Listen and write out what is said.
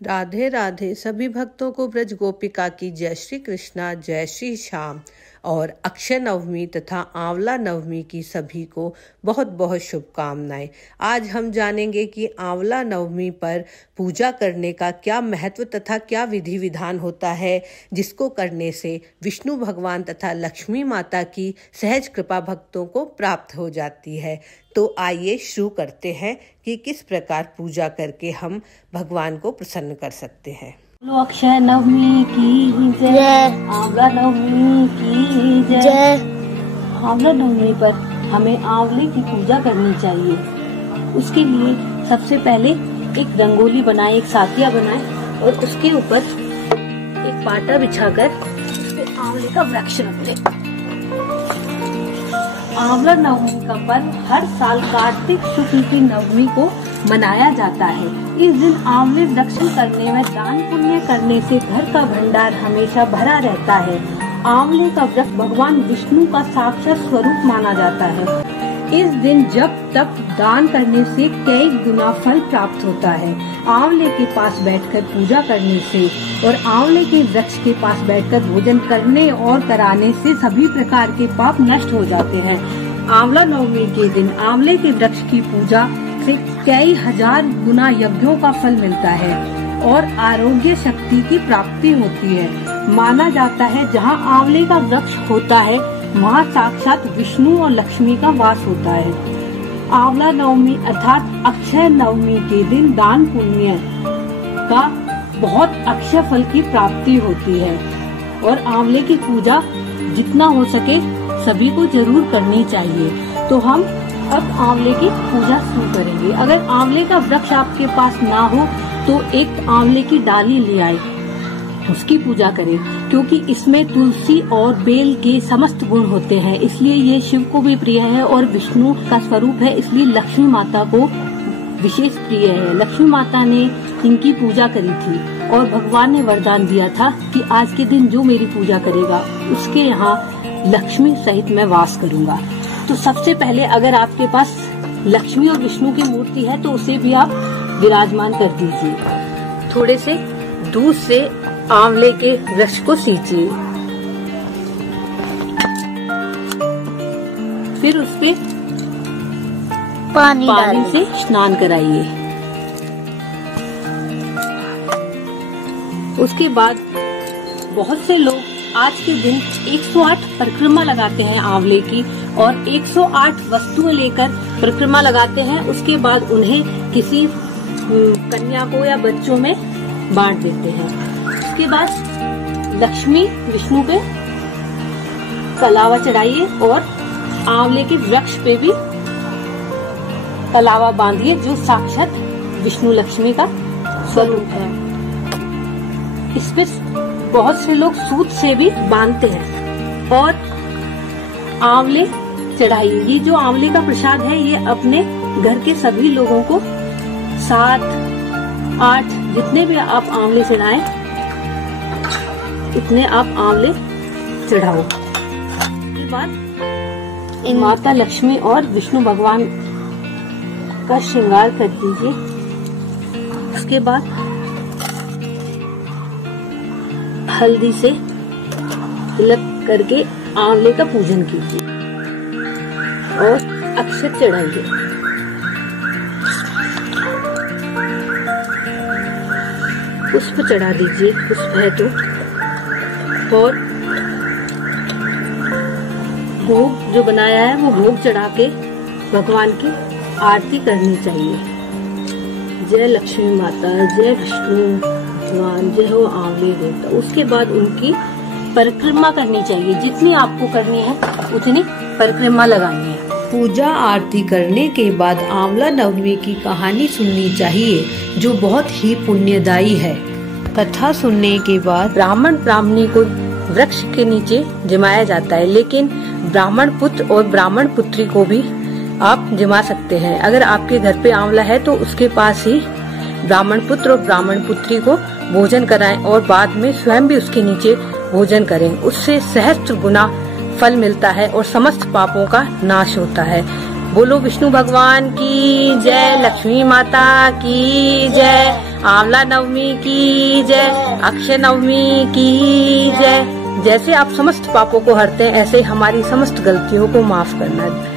राधे राधे। सभी भक्तों को ब्रज गोपिका की जय श्री कृष्णा, जय श्री श्याम और अक्षय नवमी तथा आंवला नवमी की सभी को बहुत बहुत शुभकामनाएं। आज हम जानेंगे कि आंवला नवमी पर पूजा करने का क्या महत्व तथा क्या विधि विधान होता है, जिसको करने से विष्णु भगवान तथा लक्ष्मी माता की सहज कृपा भक्तों को प्राप्त हो जाती है। तो आइए शुरू करते हैं कि किस प्रकार पूजा करके हम भगवान को प्रसन्न कर सकते हैं। अक्षय नवमी की जय, आंवला नवमी की जय। आंवला नवमी पर हमें आंवले की पूजा करनी चाहिए। उसके लिए सबसे पहले एक रंगोली बनाए, एक साथिया बनाए और उसके ऊपर एक पाटा बिछाकर उस पे आंवले का वृक्ष रख दे। आंवला नवमी का पर्व हर साल कार्तिक शुक्ल की नवमी को मनाया जाता है। इस दिन आंवले दर्शन करने में दान पुण्य करने से घर का भंडार हमेशा भरा रहता है। आंवले का वृक्ष भगवान विष्णु का साक्षात स्वरूप माना जाता है। इस दिन जब तप दान करने से कई गुना फल प्राप्त होता है। आंवले के पास बैठकर पूजा करने से और आंवले के वृक्ष के पास बैठकर भोजन करने और कराने से सभी प्रकार के पाप नष्ट हो जाते हैं। आंवला नवमी के दिन आंवले के वृक्ष की पूजा से कई हजार गुना यज्ञों का फल मिलता है और आरोग्य शक्ति की प्राप्ति होती है। माना जाता है जहाँ आंवले का वृक्ष होता है वहाँ साक्षात विष्णु और लक्ष्मी का वास होता है। आंवला नवमी अर्थात अक्षय नवमी के दिन दान पुण्य का बहुत अक्षय फल की प्राप्ति होती है और आंवले की पूजा जितना हो सके सभी को जरूर करनी चाहिए। तो हम अब आंवले की पूजा शुरू करेंगे। अगर आंवले का वृक्ष आपके पास ना हो तो एक आंवले की डाली ले आए, उसकी पूजा करें, क्योंकि इसमें तुलसी और बेल के समस्त गुण होते हैं। इसलिए ये शिव को भी प्रिय है और विष्णु का स्वरूप है, इसलिए लक्ष्मी माता को विशेष प्रिय है। लक्ष्मी माता ने इनकी पूजा करी थी और भगवान ने वरदान दिया था कि आज के दिन जो मेरी पूजा करेगा उसके यहाँ लक्ष्मी सहित मैं वास करूंगा। तो सबसे पहले अगर आपके पास लक्ष्मी और विष्णु की मूर्ति है तो उसे भी आप विराजमान कर दीजिए। थोड़े से दूध से आंवले के वृक्ष को सींचिए, फिर उसपे पानी से स्नान कराइए। उसके बाद बहुत से लोग आज के दिन 108 परिक्रमा लगाते हैं आंवले की और 108 वस्तुएं लेकर परिक्रमा लगाते हैं। उसके बाद उन्हें किसी कन्या को या बच्चों में बांट देते हैं। उसके बाद लक्ष्मी विष्णु पे कलावा चढ़ाइए और आंवले के वृक्ष पे भी कलावा बांधिए, जो साक्षात विष्णु लक्ष्मी का स्वरूप है। इसपे बहुत से लोग सूत से भी बांधते हैं और आंवले चढ़ाइए। ये जो आंवले का प्रसाद है ये अपने घर के सभी लोगों को 7, 8 जितने भी आप आंवले चढ़ाएं उतने आप आंवले चढ़ाओ। उसके बाद माता लक्ष्मी और विष्णु भगवान का श्रृंगार कर दीजिए। उसके बाद हल्दी से तिलक करके आंवले का पूजन कीजिए और अक्षत चढ़ाइए। पुष्प चढ़ा दीजिए, पुष्प है तो, और भोग जो बनाया है वो भोग चढ़ा के भगवान की आरती करनी चाहिए। जय लक्ष्मी माता, जय विष्णु भगवान, जय हो आंवले देवता। उसके बाद उनकी परिक्रमा करनी चाहिए। जितनी आपको करनी है उतनी परिक्रमा लगानी है। पूजा आरती करने के बाद आंवला नवमी की कहानी सुननी चाहिए, जो बहुत ही पुण्यदायी है। कथा सुनने के बाद ब्राह्मण ब्राह्मणी को वृक्ष के नीचे जमाया जाता है, लेकिन ब्राह्मण पुत्र और ब्राह्मण पुत्री को भी आप जमा सकते हैं। अगर आपके घर पे आंवला है तो उसके पास ही ब्राह्मण पुत्र और ब्राह्मण पुत्री को भोजन कराएं और बाद में स्वयं भी उसके नीचे भोजन करें। उससे सहस्त्र गुना फल मिलता है और समस्त पापों का नाश होता है। बोलो विष्णु भगवान की जय, लक्ष्मी माता की जय, आंवला नवमी की जय, अक्षय नवमी की जय। जैसे आप समस्त पापों को हरते हैं, ऐसे हमारी समस्त गलतियों को माफ करना।